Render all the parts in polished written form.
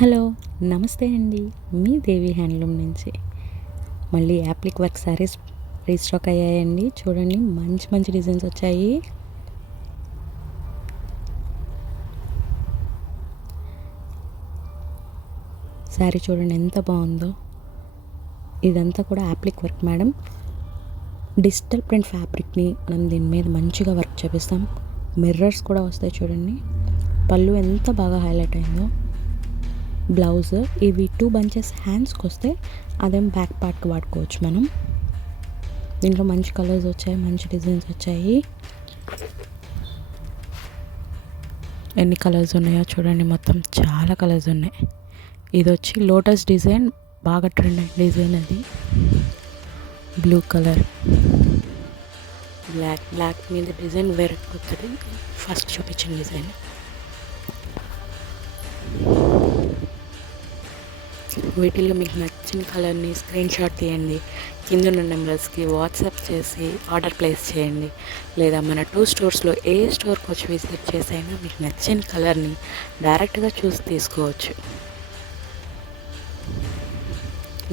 Hello, నమస్తే అండి. మీ దేవి handloom నుంచి మళ్ళీ యాప్లిక్ వర్క్ శారీస్ రీస్టాక్ అయ్యాయండి. చూడండి, మంచి మంచి డిజైన్స్ వచ్చాయి. శారీ చూడండి ఎంత బాగుందో. ఇదంతా కూడా applique work madam. Digital print ఫ్యాబ్రిక్ని మనం దీని మీద మంచిగా వర్క్ చేపిస్తాం. మిర్రర్స్ కూడా వస్తాయి చూడండి. పళ్ళు ఎంత బాగా హైలైట్ అయిందో. బ్లౌజ్ ఇవి 2 బంచెస్ హ్యాండ్స్కి వస్తే అదేం బ్యాక్ పార్ట్కి వాడుకోవచ్చు మనం. దీంట్లో మంచి కలర్స్ వచ్చాయి, మంచి డిజైన్స్ వచ్చాయి. ఎన్ని కలర్స్ ఉన్నాయో చూడండి, మొత్తం చాలా కలర్స్ ఉన్నాయి. ఇది వచ్చి లోటస్ డిజైన్, బాగా ట్రెండ్ అయిన డిజైన్. అది బ్లూ కలర్, బ్లాక్ మీద డిజైన్ వేరే కొత్తది. ఫస్ట్ చూపించిన డిజైన్. వీటిల్లో మీకు నచ్చిన కలర్ని స్క్రీన్ షాట్ తీయండి, కింద ఉన్న నెంబర్స్కి వాట్సాప్ చేసి ఆర్డర్ ప్లేస్ చేయండి. లేదా మన 2 స్టోర్స్లో ఏ స్టోర్కి వచ్చి విజిట్ చేసైనా మీకు నచ్చిన కలర్ని డైరెక్ట్గా చూసి తీసుకోవచ్చు.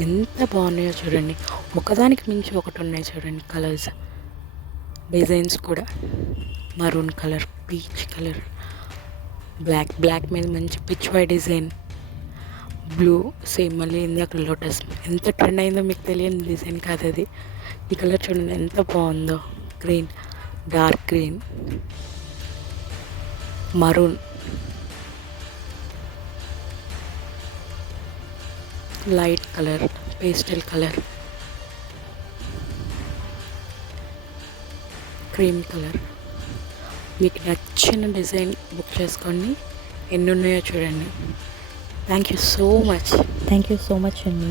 ఎంత బాగున్నాయో చూడండి, ఒకదానికి మించి ఒకటి ఉన్నాయి చూడండి. కలర్స్, డిజైన్స్ కూడా maroon colour, peach colour, black మీద మంచి pichwai design, blue same మళ్ళీ ఇందాక లోటస్. ఎంత ట్రెండ్ అయిందో మీకు తెలియని డిజైన్ కాదు అది. ఈ కలర్ చూడండి ఎంత బాగుందో. Green, dark green, maroon, light colour, pastel colour, cream colour. మీకు నచ్చిన డిజైన్ బుక్ చేసుకోండి. ఎన్ని ఉన్నాయో చూడండి. థ్యాంక్ యూ సో మచ్ అండి.